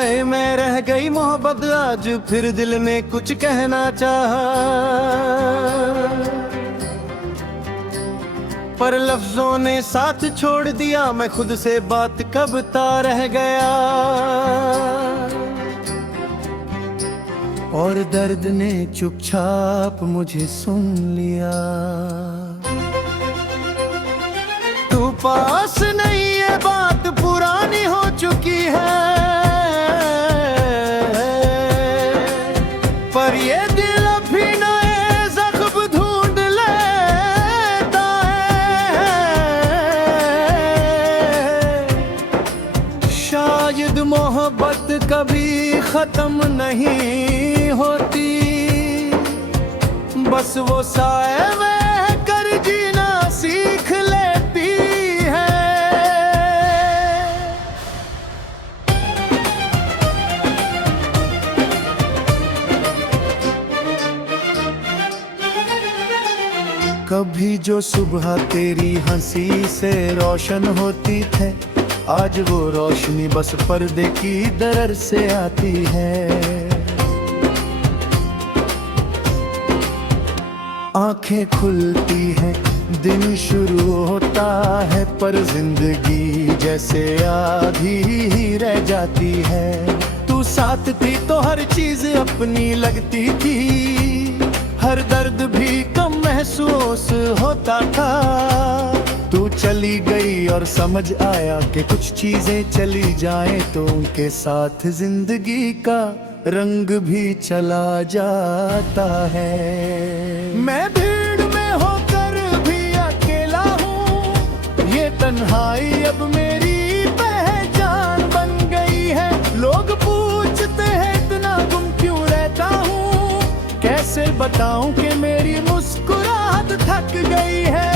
हाय मैं रह गई मोहब्बत आज फिर दिल ने कुछ कहना चाहा, पर लफ्जों ने साथ छोड़ दिया, मैं खुद से बात कब ता रह गया। और दर्द ने चुपचाप मुझे सुन लिया। तू पास नहीं, ये बात पुरानी हो चुकी है, पर ये दिल अभी नए जख्म ढूंढ लेता है। शायद मोहब्बत कभी खत्म नहीं होती, बस वो साए में कर जीना सीख लेती है। कभी जो सुबह तेरी हंसी से रोशन होती है, आज वो रोशनी बस पर्दे की दरर से आती है। आंखें खुलती हैं, दिन शुरू होता है, पर जिंदगी जैसे आधी ही रह जाती है। तू साथ थी तो हर चीज अपनी लगती थी, हर दर्द भी कम महसूस होता था। तू चली गई और समझ आया कि कुछ चीजें चली जाएं तो उनके साथ जिंदगी का रंग भी चला जाता है। मैं भीड़ में होकर भी अकेला हूँ, ये तन्हाई अब मेरी पहचान बन गई है। लोग पूछते हैं इतना गुम क्यों रहता हूँ, कैसे बताऊं कि मेरी मुस्कुराहट थक गई है।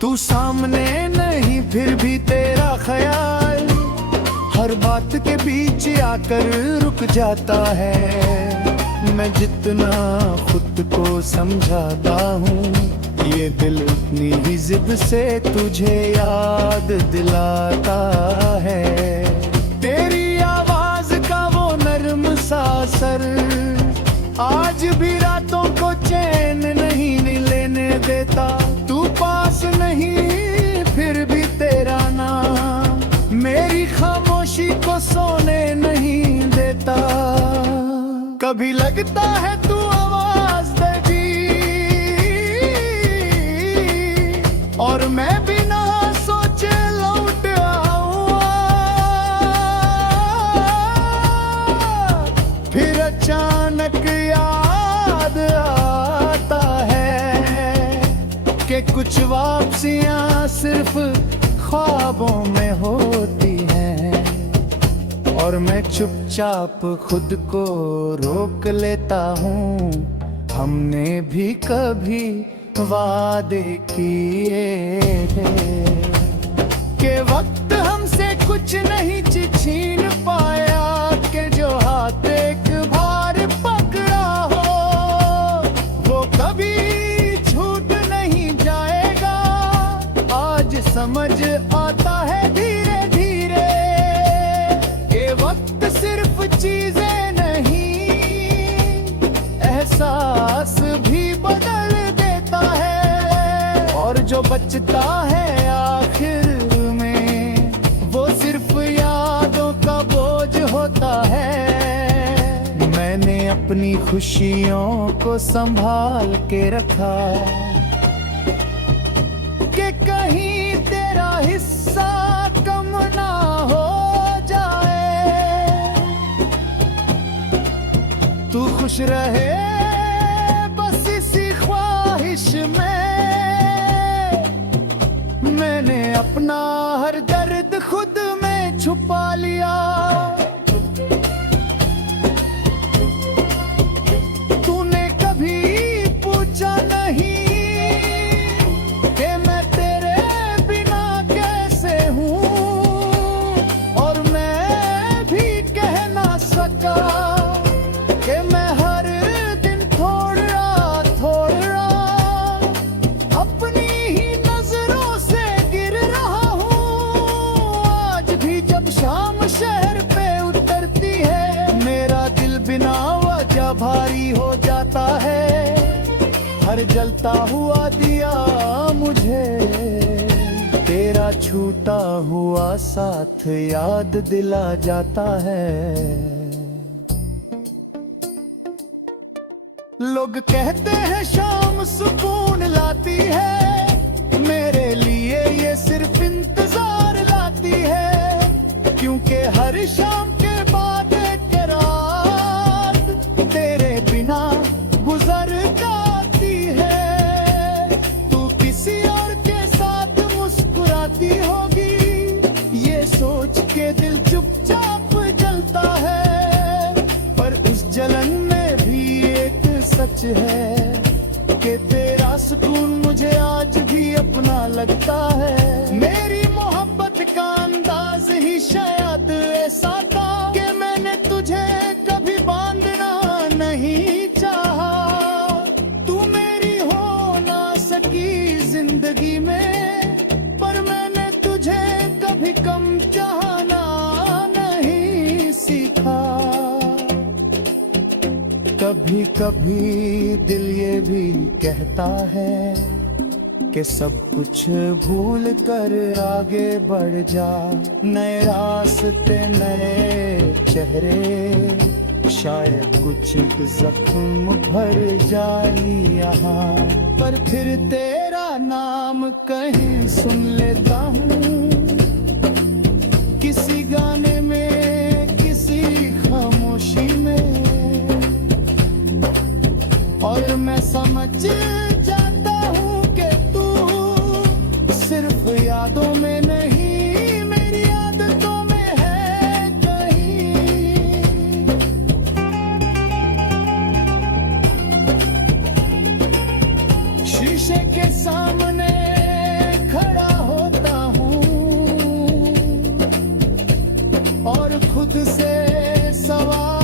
तू सामने नहीं फिर भी तेरा ख्याल हर बात के बीच आकर रुक जाता है। मैं जितना खुद को समझाता हूँ, ये दिल अपनी ही जिद से तुझे याद दिलाता है। तेरी आवाज का वो नर्म सा असर आज भी रातों को चैन नहीं लेने देता। तू पास नहीं फिर भी तेरा नाम मेरी खामोशी को सोने नहीं देता। कभी लगता है तू आवाज देगी और मैं बिना सोचे लौट आऊं, फिर अचानक याद आता है कि कुछ वापसियां सिर्फ ख्वाबों में होती हैं, और मैं चुपचाप खुद को रोक लेता हूँ। हमने भी कभी वादे किए थे कि वक्त हमसे कुछ नहीं छीन पाया, कि जो हाथ एक बार पकड़ा हो वो कभी छूट नहीं जाएगा। आज समझ आता है धीरे धीरे ये वक्त सिर्फ चीजें नहीं, एहसास भी बदल देता है। और जो बचता है आखिर में वो सिर्फ यादों का बोझ होता है। मैंने अपनी खुशियों को संभाल के रखा कि कहीं तेरा हिस्सा कम ना हो जाए। तू खुश रहे बस इसी ख्वाहिश में, मैंने अपना हर दर्द खुद में छुपा लिया। तूने कभी पूछा नहीं कि मैं तेरे बिना कैसे हूँ, और मैं भी कह ना सका कि मैं हर दिन थोड़ा थोड़ा अपनी ही नजरों से गिर रहा हूँ। जलता हुआ दिया मुझे, तेरा छूटा हुआ साथ याद दिला जाता है। लोग कहते हैं शाम सुकून लाती है, मेरे लिए ये सिर्फ इंतजार लाती है, क्योंकि हर शाम के बाद एक रात तेरे बिना गुजर जाती है। तू किसी और के साथ मुस्कुराती होगी, ये सोच के दिल चुपचाप जलता है, पर उस जलन में भी एक सच है कि तेरा सुकून मुझे आज भी अपना लगता है। मेरी मोहब्बत का अंदाज ही शायद ऐसा था कि मैंने तुझे कभी बांधना नहीं चाहा। तू मेरी हो ना सकी जिंदगी में, पर मैंने तुझे कभी कम चाहना नहीं सीखा। कभी कभी दिल ये भी कहता है कि सब कुछ भूल कर आगे बढ़ जा, नए रास्ते नए चेहरे, शायद कुछ जख्म भर जाए यहाँ, पर फिर तेरा नाम कहीं सुन लेता हूँ, किसी गाने में किसी खामोशी में, और मैं समझ जाता हूँ कि तू सिर्फ यादों में नहीं, मेरी आदतों में है कहीं। शीशे के सामने खड़ा होता हूँ और खुद से सवाल